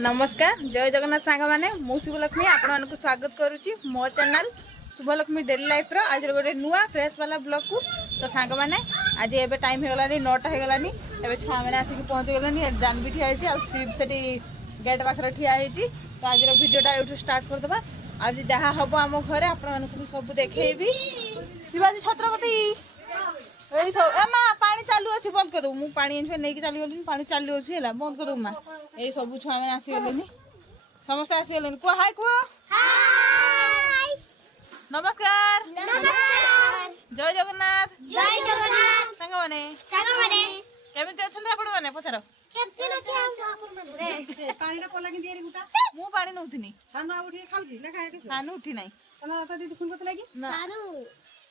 नमस्कार जय जगन्नाथ सांग मैंने मु शुभलक्ष्मी आपण स्वागत करुच्ची मो चैनल शुभलक्ष्मी डेली लाइफ रो आज गोटे नुआ फ्रेश वाला ब्लॉग को तो सांग मैंने आज एबे टाइम हो गलानी 9टा हो गलानी एबे छुआ मैंने आसिक पहुंच गलानी जान भी ठिया होइची आ सीट सेठी गेट पाखर ठिया होइची तो आज रो वीडियोटा एठू स्टार्ट कर दबा। आज जहा हबो हम घरे आपण को सब देखेबी। शिवाजी छत्रपति ए सब ए मां पानी चालू अछि बंद कर दो मु पानी एनफे नै कि चाली गलिन पानी चालू अछि हला बंद कर दो मां ए सब छुआ मैंने आसी गलेनी समस्त आसी गलेनी को हाय को हाय नमस्कार नमस्कार जय जगन्नाथ सांग माने केमिति अछन आपण माने पछरो केमिति अछि आपण माने पानी कोला कि देरी गुटा मु पानी नउथिनी सानु उठी खाउजी ना खाए के सानु उठी नै तना त दीदी फोन करत लागी सानु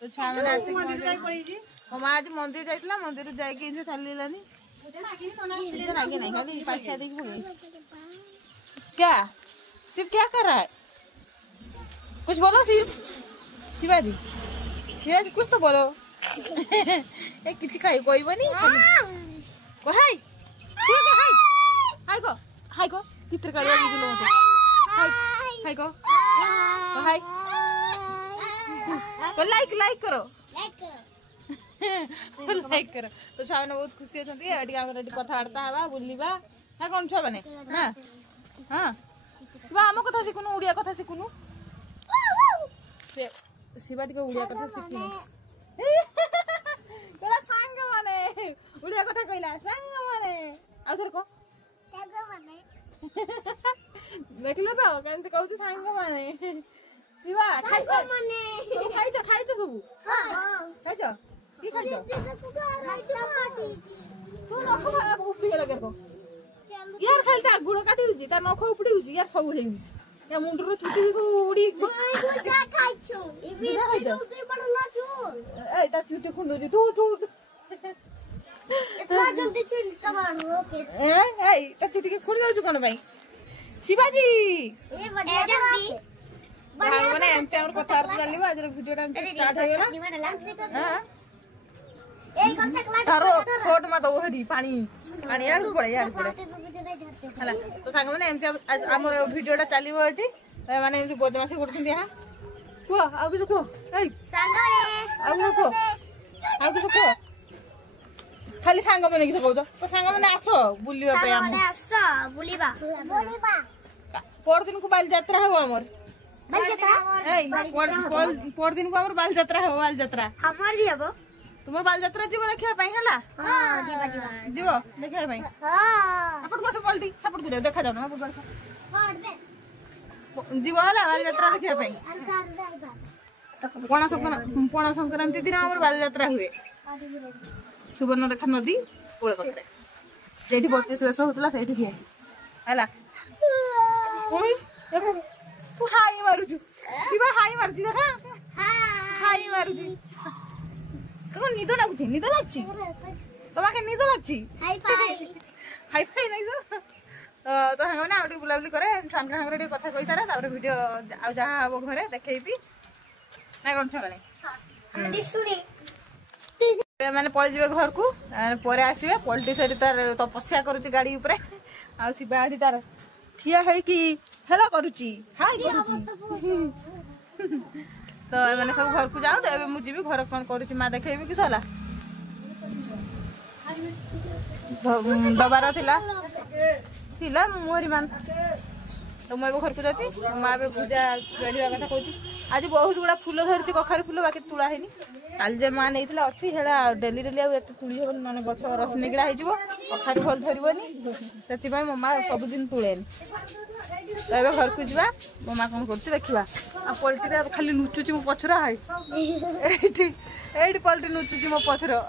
तो छुआ मैंने आसी मंदिर जाई पड़ी जी हम आज मंदिर जाइतला मंदिर जाई के इनसे चल लेलानी मुझे लागी तना मुझे लागे नहीं खाली पाछा देख पड़ी क्या शिव क्या कर रहा है कुछ बोलो शिव शिवाजी शिवाजी कुछ तो बोलो ए किछि खाई कोई बनी को हाय ठीक है हाय हाय को कितर का लगी बोलो हाय हाय को हाय को लाइक करो लाइक करो तो छुआ मैंने बहुत खुशी अच्छे एटी कथबार्ता हवा बुलवा ना कौन छुआ मैंने ना हाँ शिवा आम कथा शिखुनु उड़िया कथा शिखुनु से शिवा टिके उड़िया कथा शिखुनु कहला सांग माने उड़िया कथा कहला सांग माने आ थर को सांग माने देखलो तो केनते कहू सांग माने शिवा खाइ माने खाइ छ सब हां खाइ छ की खाइ छ तू नखो खा उपडी गेला करको यार खालता गुड़ काटी होची तार नख उपडी होची यार सब हेई या मुंडरो चुटी सब उडी जा खाइ छु ई वीडियो से बनला छु ए ता चुटी खुंडुजी तू इतना जल्दी चिंता मारो ओके ए ता चुटी के खुंड जाउ कोन भाई शिवाजी ए बढ़िया जल्दी माने एमते हमर कथा अर्थ चलिबा आज वीडियोटा स्टार्ट हो गेला हां ए कथा क्लास तारो छोट मा तो हरी पानी पानी यार पड़े हला तो सांग माने एमते हमर वीडियोटा चलिबो एठी माने एमते बदमाशी करथि हा को आ किछ को ए सांग आ को खाली सांग माने किछ कहू तो सांग माने आसो बुलिबा पे हम आसो बुलिबा पर दिन को बाल यात्रा हो हमर पर दिन को हमर बाल यात्रा हो बाल यात्रा हमर भी हबो तुमर बाल यात्रा जीव देखिया पई हला हां जीव देखिया पई हां अपन को पलटी सपोर्ट कर देखा जाओ ना अपन दे जीव हला बाल यात्रा देखिया पई पणा संक्रांति दिन हमर बाल यात्रा हुए सुवर्ण रेखा नदी कोळ करते जेठी 32 वर्ष होतला सेठी हिए हला ओय तू हाई मारुछु शिवा हाई मारुछि देखा हाई मारुछि तुम निद लागुछि निद लागछि तमाके निद लागछि हाई फाई नै तो हंग ना आउडी बुलाबुली करे छान हंग रे कथा कहि सारा तापर वीडियो आ जहा हबो घरे देखैबी ना कोन छले हम दिसुरी माने पळि जिवे घर को परे आसीबे पलटी सरी तार तपस्या करूछि गाड़ी ऊपर आ शिवा आडी तार ठिया है कि हेला करूची हाय करूची तो माने सब घर को जाऊ तो एबे मु जीवी घर कोन करूची मा देखेबी कि सला दबारा थिला मोरी मान तो मैं घर को जाची मां बे पूजा गड़िया कथा कहूची आज बहुत गुडा फूल धरची कखारी फूल बाकी तुळा हेनी काल जे मां नेइतला अछि हेडा डेली डेली आ एते तुळी होबन माने गछ रस निगडा हे जिवो कखारी फल धरिबनी सेति भाई मम्मा सब दिन तुळेन तो एबे घर को जीवा मम्मा कोन करछि देखिबा आ पलटी रे खाली नुचुची मो पछरा हाय एठी पलटी नुचुची मो पछरो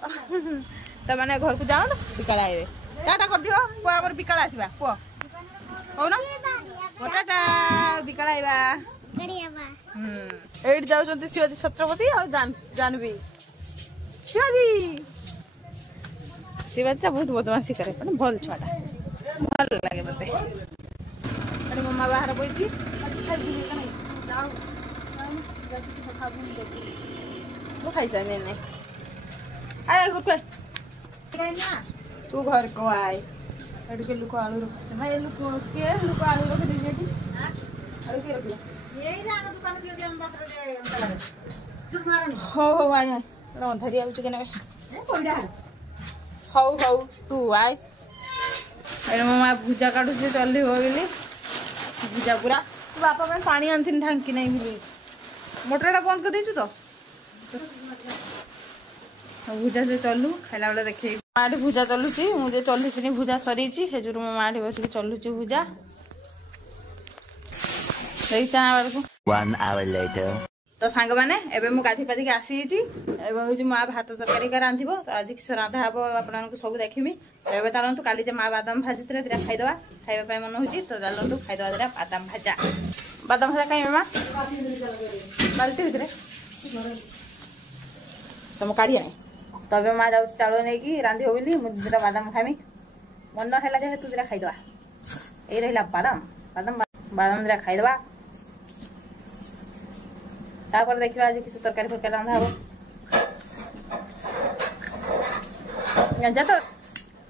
त माने घर को जाओ बिकाला आइबे टाटा कर दियो को हमर बिकाला आसीबा को हो ना टाटा बिकाला आइबा एठ जाऊ शिवाजी छत्रपति और जानवी शिवाजी बहुत बदमाशी करे भल छुआटा भल लगे मते अरे मम्मा बाहर बइची वो खाई सा नहीं आए घर को तू घर को आए ଏଠି କେ ଲୋକ ଆଳୁ ରଖୁଛନ୍ତି ନା ଏ ଲୋକ କିଏ ଲୋକ ଆଳୁ ରଖିଦେଇଛି ଏଠି ଆଳୁ କିଏ ରଖିଲା ହଉ ହଉ ଆଇ ଆଇ ରନ୍ଧାରି ଆଳୁଛି କେନେ ହଉ ହଉ ତୁ ଆଇ ଏଠି ମୋ ମା ଭୁଜା କାଟୁଛି ଜଲ୍ଦି ହବ ବୋଲି ଭୁଜା ପୁରା ତୁ ବାପା ପାଇଁ ପାଣି ଆଣିଥିଲି ଢାଙ୍କି ନାହିଁ ଭୁଲି ମୋଟରଟା ବନ୍ଦ କରିଦେଇଛୁ ତ ଭୁଜା ସେ ଚଲୁ ଖାଇଲା ବେଳେ ଦେଖେଇ ମା ଏଠି ଭୁଜା ଚଲୁଛି ମୁଁ ଯେ ଚଲୁଛି ଭୁଜା ସରିଛି ସେ ଯୋଗୁଁ ମୋ ମା ଏଠି ବସିକି ଚଲୁଛି ଭୁଜା ସେଇ ଚାହା ବେଳକୁ 1 hour later. ତ ସାଙ୍ଗମାନେ ଏବେ ମୁଁ ଗାଧି ପାଧିକି ଆସିଯାଇଛି ଏବେ ହେଉଛି ମା ଭାତ ତରକାରୀ ରାନ୍ଧିବ ତ ଆଜି କିସ ରାନ୍ଧା ହବ ଆପଣମାନଙ୍କୁ ସବୁ ଦେଖିମି ଏବେ ଚାଲନ୍ତୁ କାଲି ଯେ ମା ବାଦାମ ଭାଜିଥିଲେ ଦିଟା ଖାଇଦେବା ଖାଇବା ପାଇଁ ମନ ହେଉଛି ତ ଚାଲନ୍ତୁ ଖାଇଦେବା ଦିଟା ବାଦାମ ଭାଜା ଖାଇବେ ମା ବାଲ୍ଟି ଭିତରେ ତ ମୁଁ କାଢ଼ି ଆଣେ ତ ଏବେ ମା ଯାଉଛି ଚାଉଳ ନେଇକି ରାନ୍ଧିବ ବୋଲି ମୁଁ ଦିଟା ବାଦାମ ଖାଇମି ମନ ହେଲା ଯେହେତୁ ଦିଟା ଖାଇଦେବା ଏଇ ରହିଲା ବାଦାମ ଦିଟା ଖାଇଦେବା ତାପରେ ଦେଖିବା ଆଜି କିଛି ତରକାରୀ ଫରକାରୀ ରନ୍ଧା ହବ ଜାଣିଛ ତ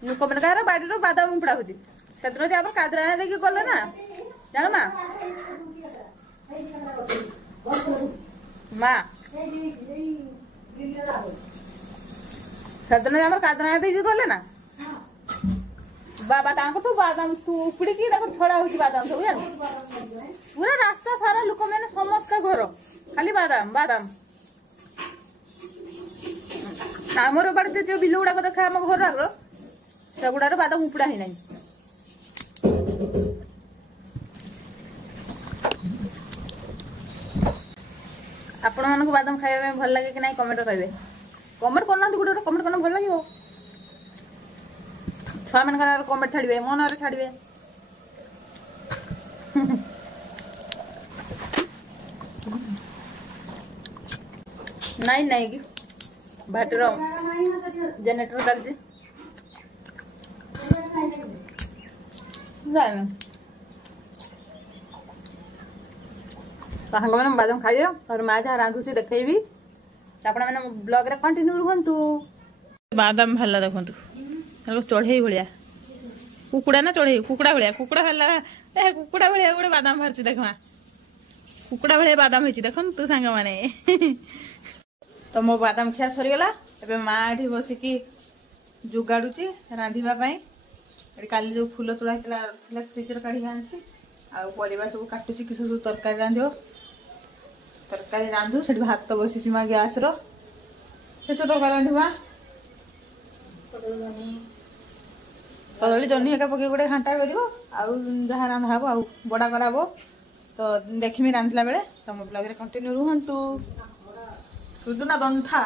ଲୋକମାନଙ୍କର ବାଡ଼ିରୁ ବାଦାମ ଉପୁଡ଼ା ହଉଛି ସେଦିନ ଯେ ଆମର କାଦରା ଦେଇକି ଗଲେ ନା ଜାଣ ମା ସେଦିନ ଯେ ଆମର କାଦରା ଦେଇକି ଗଲେ ନା ବାବା ତାଙ୍କଠୁ ବାଦାମ ଉପୁଡ଼ିକି ତାଙ୍କର ଛଡ଼ା ହଉଛି ବାଦାମ ସବୁ ଜାଣ ପୁରା ରାସ୍ତା ସାରା ଲୋକମାନେ ସମସ୍ତେ ଘର ଖାଲି ବାଦାମ ଆମର ବାଡ଼ିରେ ଯୋଉ ବିଲ ଗୁଡାକ ଦେଖା ଆମ ଘର ଆଗର ସେଗୁଡାର ବାଦାମ ଉପୁଡା ହେଇନାହିଁ ଆପଣ ମାନଙ୍କୁ ବାଦାମ ଖାଇବା ପାଇଁ ଭଲ ଲାଗେ କି ନାହିଁ କମେଣ୍ଟ କହିବେ କମେଣ୍ଟ କରୁନାହାନ୍ତି ଗୋଟେ କମେଣ୍ଟ କଲେ ଭଲ ଲାଗିବ ଛୁଆ ମାନଙ୍କର କମେଣ୍ଟ ଛାଡ଼ିବେ ମୋ ନାଁରେ ଛାଡ଼ିବେ ନାଇଁ କି ଭାଟିର ଜେନେରେଟର ଚାଲିଛି ଜାଣିନି ସାଙ୍ଗମାନେ ବାଦାମ ଖାଇବ ତାପରେ ମା ଯାହା ରାନ୍ଧୁଛି ଦେଖେଇବି ଆପଣମାନେ ମୋ ବ୍ଲଗରେ କଣ୍ଟିନ୍ୟୁ ରୁହନ୍ତୁ ବାଦାମ ଭଲ ଦେଖନ୍ତୁ ଚଢ଼େଇ ଭଳିଆ କୁକୁଡ଼ା ନା ଚଢ଼େଇ କୁକୁଡ଼ା ଭଳିଆ କୁକୁଡ଼ା ହେଲା କୁକୁଡ଼ା ଭଳିଆ ଗୋଟେ ବାଦାମ ବାହାରୁଛି ଦେଖମା କୁକୁଡ଼ା ଭଳିଆ ବାଦାମ ହେଇଛି ଦେଖନ୍ତୁ ତୁ ସାଙ୍ଗମାନେ ତ ମୋ ବାଦାମ ଖିଆ ସରିଗଲା ଏବେ ମା ଏଠି ବସିକି ଯୋଗାଡୁଛି ରାନ୍ଧିବା ପାଇଁ ଏଠି କାଲି ଯୋଉ ଫୁଲ ତୋଳା ହେଇଥିଲା ଫ୍ରିଜରେ କାଢିକି ଆଣିଛି ଆଉ ପରିବା ସବୁ କାଟୁଛି କିସ ସବୁ ତରକାରୀ ରାନ୍ଧିବ ତରକାରୀ ରାନ୍ଧୁ ସେଠି ଭାତ ବସିଛି ମା ଗ୍ୟାସର କିସ ତରକାରୀ ରାନ୍ଧିବା କଦଳୀ ଜହ୍ନି ହେକା ପକେଇ ଗୋଟେ ଘାଣ୍ଟା କରିବ ଆଉ ଯାହା ରାନ୍ଧା ହବ ଆଉ ବଡା କରାହବ ତ ଦେଖିମି ରାନ୍ଧିଲା ବେଳେ ତମ ବ୍ଲଗରେ କଣ୍ଟିନ୍ୟୁ ରୁହନ୍ତୁ ସୁଦୁନା ବନ୍ଥା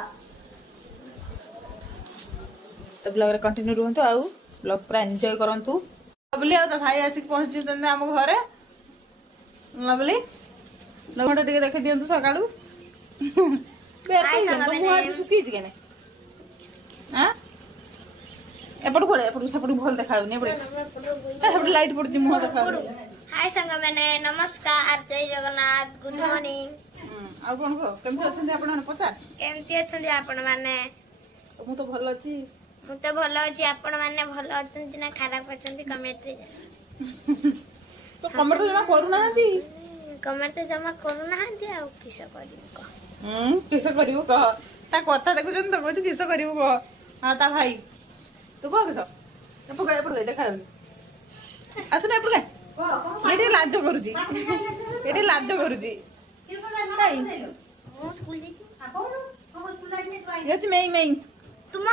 ତ ବ୍ଲଗରେ କଣ୍ଟିନ୍ୟୁ ରୁହନ୍ତୁ ଆଉ ବ୍ଲଗ ପୁରା ଏନ୍ଜୟ କରନ୍ତୁ ଲଭଲି ଆଉ ତା ଭାଇ ଆସିକି ପହଞ୍ଚିଛନ୍ତି ଆମ ଘରେ ଲଭଲି ଲଭଟା ଟିକେ ଦେଖେଇ ଦିଅନ୍ତୁ ସକାଳୁ ଶୁଖିଛି କେନେ ଏପଟୁ ଖୋଳେ ଏପଟୁ ସେପଟୁ ଭଲ ଦେଖାଯାଉନି ଏପଟେ ଲାଇଟ୍ ପଡୁଛି ମୁହଁ ଦେଖାଯାଉନି हाय संग मैंने नमस्कार जय जगन्नाथ गुड मॉर्निंग ଆଉ କଣ କହ କେମିତି ଅଛନ୍ତି ଆପଣ ପଚାର केमती अछंती आपण माने ମୁଁ ତ ଭଲ ଅଛି मु तो भलो अछि आपण माने भलो अछंती ना खराब अछंती कमेंट रे तो कमेंट जमा करू नाहंती कमेंट जमा करू नाहंती आ किस करिवो क किस करिवो कह ता कथा देखुछन तो कहू किस करिवो कह हां ता भाई तू कह किस एपड़ देखा आसु ना एपड़ एटी लाज करूची एटी लाज करूची मु स्कूल जी ये मैं तुम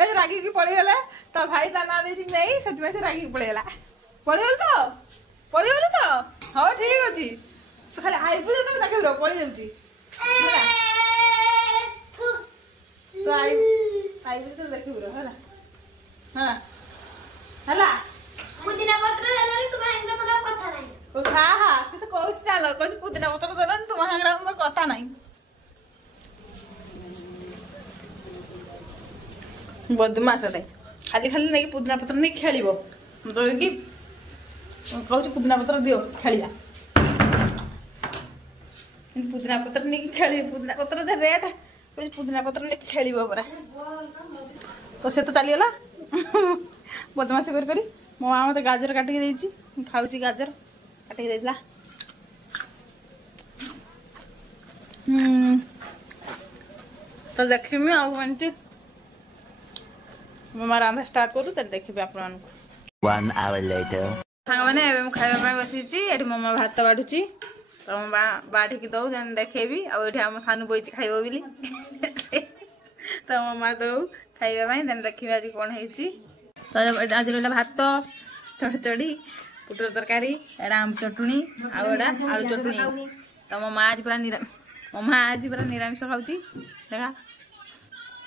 ए रागी की पड़ी गला तो भाई ता ना देती नहीं सच में से रागी की पड़ी गला पड़ी गल तो हां ठीक अछि तो खाली आई बुझे तुम देखे रो पड़ी जाउची तो आई बुझे तो देखे रो होला हां हला पुदीना पत्र देलनी तुम हांगरा मगा कथा नाही ओ हां किस कहू चलो कहू पुदीना पत्र देलन तुम हांगरा मगा कथा नाही बदमाश है खाली खाली नहीं पुदीना पत्र नहीं खेलिबो तो कि कहू पुदीना पत्र दियो खेलिया पुदीना पत्र नहीं खेली पुदीना पत्र दे रेट कहू पुदीना पत्र नहीं खेलिबो परा तो से तो चलीगला बदमाशी करी मो माँ मत गाजर काटिक देती खाऊँ गाजर काटिक देला तो देखी आमती माँ रांधा स्टार्ट करूँ देखी आपण 1 hour later. सांग मैंने खावा बसी मम्मा भात बाढ़ुची तो मो बाढ़ी दौ देखेबी आम सानू बही खाइब बोली तो मो माँ दौ खाइबाई देखिए आज कौन है तो आज रहा भात चढ़चड़ी पुटर तरकारी एड़ा आम चटुणी आड़ा आलू चटुणी तो मो माँ आज पूरा निरामिष खाऊँ देखा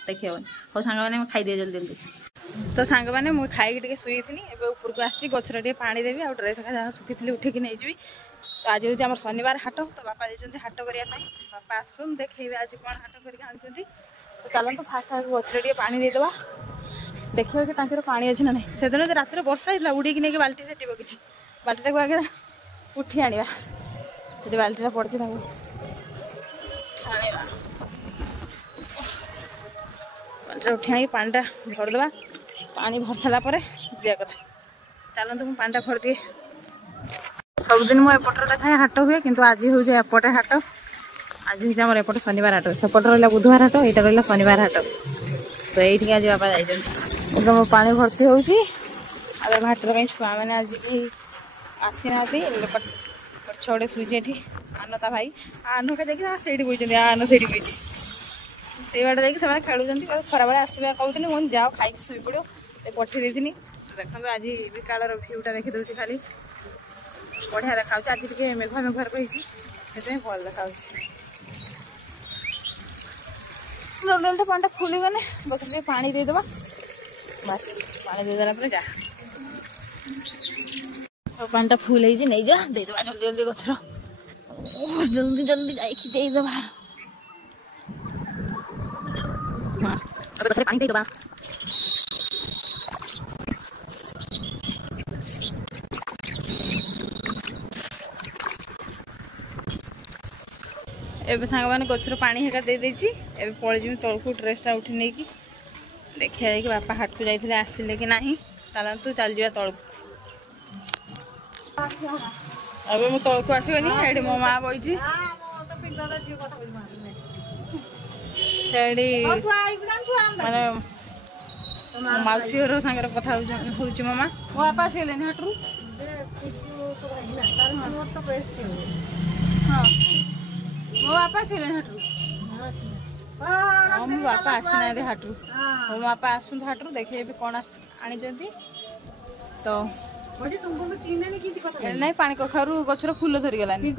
देखिए हो सांग मैंने खाईदे जल्दी जल्दी तो सांग मैंने मुझे खाई शुई थी ऊपर को आसी गचर पानी देवी आ ड्रेस जहाँ सुखी उठेक नहीं तो आज हूँ आम शनिवार हाट तो बापा जाते हाट करने बापा आसन देखेबे आज कौन हाट कर तो चलते फास्ट गचर पानी देदेबा देखिए कि पानी अच्छी ना नहीं से दिन रात वर्षा होता उड़ी नहीं बाल्टी से पकड़ी बाल्टी आगे उठी आने बाल्टी पड़ी बाल्टी उठी आनी पानीटा भरदेवा पानी भर सारापर जा कथा चलते मुझे पानीटा भर दिए सबुदिन मो एपटर खाए हाट हुए कि आज हूँ एपटे हाट आज हूँ आम एपटे शनिवार हाट सेपटे रहा बुधवार हाट यहाँ रहा शनिवार हाट तो ये आज बापा जाइए पानी भर्ती होगी भाटर कहीं छुआ मैंने आज आसी ना छड़े शुचे ये आन ता भाई आन के देखिए से बोलते आन से से बाटे देखिए से खेलुं खरा बेले आसवा कहते मुझे जाओ खाई शुई पड़ो पठे देती तो देखो आज विकाल भ्यूटा देखी दूसरी खाली बढ़िया देखा आज टे मेघुआ मेघुआ कही भल देखा जल्दी पानी फुल गले बस पानी देदेबा बस पानी देदेला जा पानी फुल है नहीं जा देदेबा जल्दी जल्दी गचर जल्दी जल्दी जाइए देदेबा पानी देदेबा एबे सांग मैंने गचर पानी हेका दे देछि एबे पळि जिमि तळकु ड्रेसटा उठी नै कि देखिया कि बापा हाट को जाइथिले आसिले कि नाही चलंतु चल जिया तळकु अबे मु तळकु आसीबनी एडी मो मां बइछि सेडी माने माउसी हर संगे कथा होउछि मामा मो बापा आसिले नि हाटरू हां मो बापा आसिले हाटरू मो बापा आसीना हाटरू मो बापा आसुन हाटरू देखिए कौन आनी तो नहीं पानी कखारू गचर फूल धरी गलानी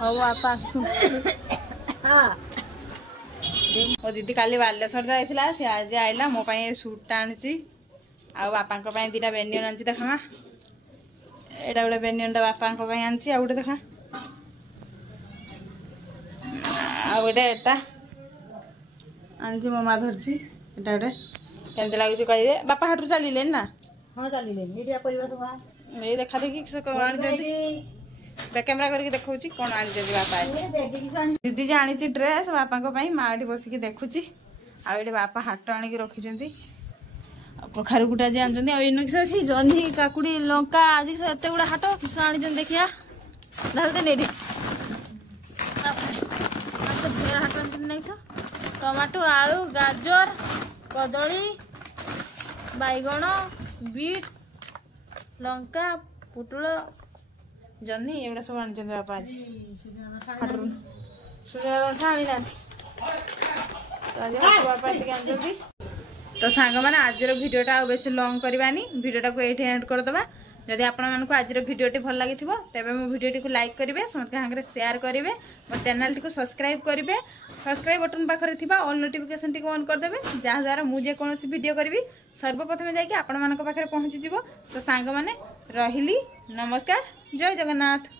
हाँ बापा मो दीदी काली बालेश्वर जाइला सी आज आइला मो सूटटा आनी आ बापा दीटा बेनियन आनी देखा एटा गोटे बेनियनटा बापा आनी आ गोटे देखा आ गोटे एटा आनी मो माँ धरची एटा गोटे केमती लगुच कहे बापा हाटू चलिले ना हाँ चलिले ये देखा देखी कैमेरा करके देखौची कौन आनी बापा दीदी जे आनी ड्रेस बापा माँ ये बसिक देखुची आटे बापा हाट आनिक रखी कखारु गुटा जे आनी आने किसी जह्नी काकुड़ी लंका आज एत गुड़ा हाट किस आनी देखिया नहीं हाट नहीं टमाटो आलू गाजर कदली बैगण बीट लंका पुटुल जह्नी एगुड़ा सब आनी बापा आज हाटू सुजनाटा आनी ना बापा आनी तो सांग मैंने आज भिडियोटा बेस लंग करवानी भिडियोटा को ये एंड करदे जदि आपको आज भिडियोटी भल लगी तेज मो भिडियोटी को लाइक करेंगे समस्त सागर शेयर करेंगे मो चैनल टी को सब्सक्राइब करेंगे सब्सक्राइब बटन पाखे थी ऑल नोटिफिकेशन टी ऑन करदे जहाँद्वारा मुझे कौन भिडियो करी सर्वप्रथम जाकि आपण पाखे पहुँची तो सांग मैंने रही नमस्कार जय जगन्नाथ।